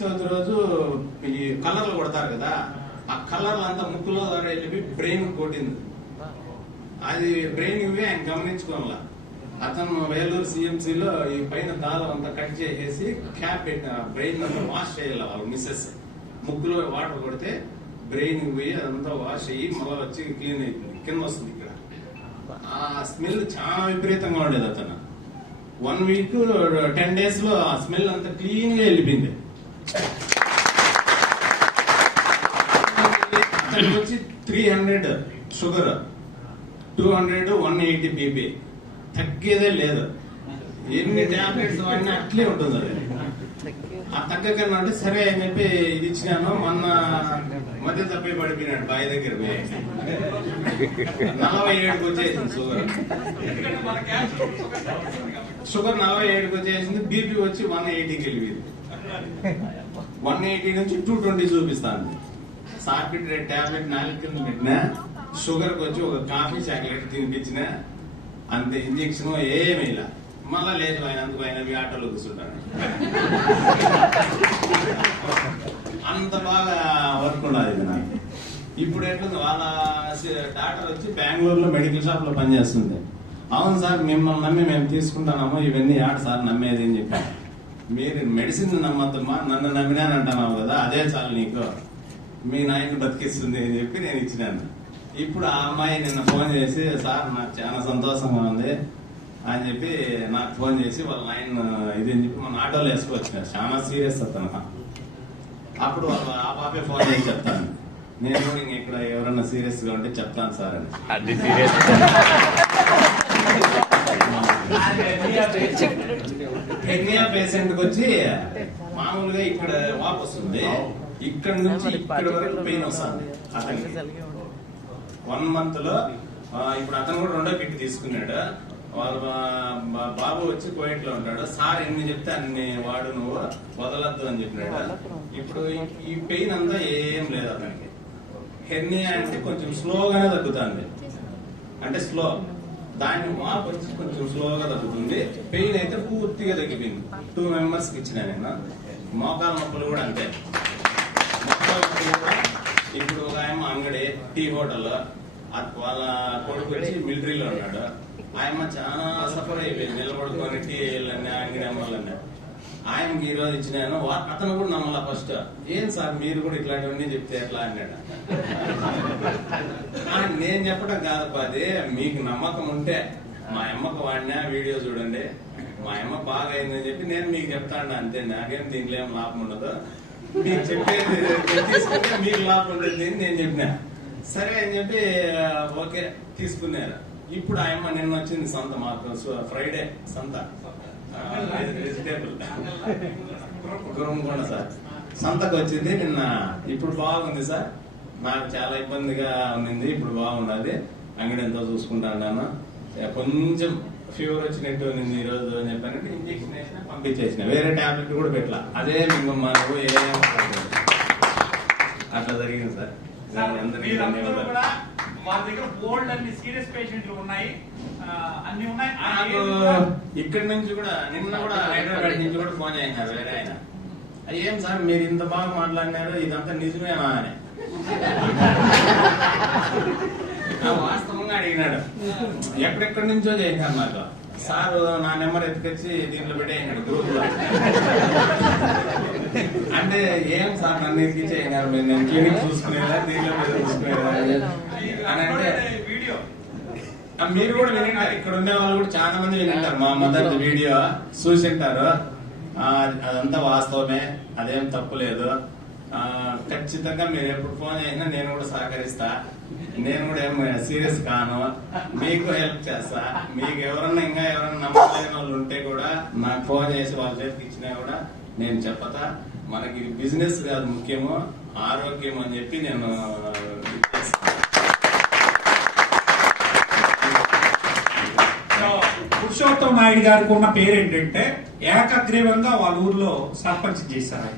చవితి రోజు ఈ కలర్లు కొడతారు కదా, ఆ కలర్లు అంతా ముక్కులో వెళ్ళి బ్రెయిన్ కొట్టింది. అది బ్రెయిన్ ఇవి ఆయన గమనించుకోవాల. అతను వేలూరు సిఎంసీలో ఈ పైన దారం అంతా కట్ చేసేసి క్యాప్ పెట్టిన బ్రెయిన్ అంతా వాష్ చేయాలి. వాళ్ళు మిస్సెస్ ముక్కులో వాటర్ కొడితే బ్రెయిన్ పోయి అదంతా వాష్ అయ్యి మళ్ళీ వచ్చి క్లీన్ అవుతుంది, కింద వస్తుంది. ఇక్కడ ఆ స్మెల్ చాలా విపరీతంగా ఉండేది. అతను 1 వీక్ 10 days లో ఆ స్మెల్ అంతా క్లీన్ గా వెళ్ళిపోయింది. అతనికి వచ్చి 300 షుగర్, 200 180 బీపీ, తగ్గేదే లేదు. ఎన్ని టాబ్లెట్స్ వాడినా అట్లే ఉంటుంది. అది ఆ తగ్గకన్నా అంటే సరే అని చెప్పి ఇది ఇచ్చినాను. మొన్న మధ్య తప్పి పడిపోయినాడు బావి దగ్గర పోయి. 47కి వచ్చేసింది షుగర్ 47కి వచ్చేసింది. బీపీ వచ్చి 180కి వెళ్ళిపోయింది. 180 నుంచి 220 చూపిస్తాను. సార్బిట్రేట్ టాబ్లెట్ 4 కింద పెట్టినా, షుగర్ కి వచ్చి ఒక కాఫీ చాక్లెట్ తినిపించిన, అంతే. ఇంజక్షన్ ఏమీ ఇలా. మళ్ళా లేదు ఆయన అందుకు ఆయన ఆటోలో కూర్చుంటాను. అంత బాగా వర్క్ ఉండదు ఇది నాకు. ఇప్పుడు ఎట్లుంది, వాళ్ళ డాక్టర్ వచ్చి బెంగళూరులో మెడికల్ షాప్ లో పనిచేస్తుంది. అవును సార్, మిమ్మల్ని నమ్మి మేము తీసుకుంటానమ్మా, ఇవన్నీ ఆట సార్ నమ్మేది అని చెప్పాను. మీరు మెడిసిన్ నమ్మద్దమ్మా, నన్ను నమ్మినానంటున్నావు కదా, అదే చాలు నీకు, మీ నాయన బతికిస్తుంది అని చెప్పి నేను ఇచ్చినాను. ఇప్పుడు ఆ అమ్మాయి నిన్న ఫోన్ చేసి, సార్ నాకు చాలా సంతోషంగా ఉంది అని చెప్పి నాకు ఫోన్ చేసి వాళ్ళ నాయన ఇది అని చెప్పి మన ఆటోలో వేసుకొచ్చినారు. చాలా సీరియస్ అతను. అప్పుడు ఆ పాపే ఫోన్ చేసి చెప్తాను, నేను కూడా ఇక్కడ ఎవరన్నా సీరియస్ గా ఉంటే చెప్తాను సార్ అని. హెర్నియా పేషెంట్ కి వచ్చి మామూలుగా ఇక్కడ వాపు వస్తుంది, ఇక్కడ నుంచి ఇక్కడ వరకు పెయిన్ వస్తుంది అతనికి. 1 month లో ఇప్పుడు అతను కూడా 2వ కిట్ తీసుకున్నాడు. వాళ్ళ బాబు వచ్చి కోయిట్ లో ఉంటాడు. సార్ ఎన్ని చెప్తే అన్ని వాడు, నువ్వు వదలద్దు అని చెప్పినాడు. ఇప్పుడు ఈ పెయిన్ అంతా ఏం లేదు అతనికి. హెర్నియా అంటే కొంచెం స్లోగానే తగ్గుతుంది, అంటే స్లో. దాన్ని వాపు వచ్చి కొంచెం స్లోగా తగ్గుతుంది. పెయిన్ అయితే పూర్తిగా తగ్గిపోయింది. 2 members కి ఇచ్చిన నేను. మోకాల నొప్పులు కూడా అంతే. ఇప్పుడు ఒక ఆయన అంగడి టీ హోటల్, వాళ్ళ కొడుకు వచ్చి మిలిటరీలో ఉన్నాడు. ఆయన చాలా సఫర్ అయిపోయింది, నిలబడుకొని టీ వేయాలన్నా అంగడి అమ్మాలన్నా. ఆయనకి ఈ రోజు ఇచ్చినాను. అతను కూడా నమ్మలా ఫస్ట్. ఏం సార్ మీరు కూడా ఇట్లాంటివన్నీ చెప్తే ఎట్లా అన్నాడు. నేను చెప్పడం కాదప్ప, అది మీకు నమ్మకం ఉంటే మా అమ్మకు వాడినా వీడియో చూడండి, మా అమ్మ బాగా అయిందని చెప్పి నేను మీకు చెప్తాను, అంతే. నాకేం దీంట్లో ఏం లాభం ఉండదు, మీకు చెప్పేది తీసుకుంటే మీకు లాభం ఉంటుంది అని నేను చెప్పినా. సరే అని చెప్పి ఓకే తీసుకున్నారు. ఇప్పుడు ఆయమ్మ నిన్న వచ్చింది సంత, మాకు ఫ్రైడే సంత, వెజిటేబుల్ గురంకొండ సార్ సంతకు వచ్చింది నిన్న. ఇప్పుడు బాగుంది సార్, నాకు చాలా ఇబ్బందిగా ఉంది, ఇప్పుడు బాగుండదు, అంగడి ఎంతో చూసుకుంటాను. కొంచెం ఫీవర్ వచ్చినట్టు ఉంది ఈ రోజు అని చెప్పానంటే ఇంజక్షన్ వేసిన పంపించేసిన, వేరే టాబ్లెట్ కూడా పెట్టలా. అదే మింగమ్మ నువ్వు ఏం అట్లా జరిగింది సార్. ఇక్కడి నుంచి కూడా నిన్న కూడా హైదరాబాద్ నుంచి కూడా ఫోన్ చేసినారు వేరే ఆయన. ఏం సార్ మీరు ఇంత బాగా మాట్లాడినారు, ఇదంతా నిజమేనా అని వాస్తవంగా అడిగినాడు. ఎక్కడెక్కడి నుంచో చేసినారు నాకు. సార్ నా నెంబర్ ఎత్తుకొచ్చి దీంట్లో పెట్టేసినాడు గ్రూప్ లో. అంటే ఏం సార్ నన్ను ఎత్తికిచ్చేసినారు, నేను క్లినిక్ చూసుకునేదా దీంట్లో చూసుకునేదా అని అంటే, మీరు కూడా వినింటారు, ఇక్కడ ఉండే వాళ్ళు కూడా చాలా మంది వినింటారు, మా మదర్ వీడియో చూసింటారు. అదంతా వాస్తవమే, అదేం తప్పు లేదు. ఖచ్చితంగా మీరు ఎప్పుడు ఫోన్ చేసినా నేను కూడా సహకరిస్తా, నేను కూడా ఏం సీరియస్ కాను, మీకు హెల్ప్ చేస్తా. మీకు ఎవరన్నా ఇంకా ఎవరన్నా నమ్మలేని వాళ్ళు ఉంటే కూడా నాకు ఫోన్ చేసి వాళ్ళ చేతికి ఇచ్చినా కూడా నేను చెప్పతా. మనకి బిజినెస్ కాదు ముఖ్యము, ఆరోగ్యం అని చెప్పి నేను పురుషోత్తం నాయుడు గారికి ఉన్న పేరు ఏంటంటే ఏకగ్రీవంగా వాళ్ళ ఊర్లో సర్పంచ్ చేశారు.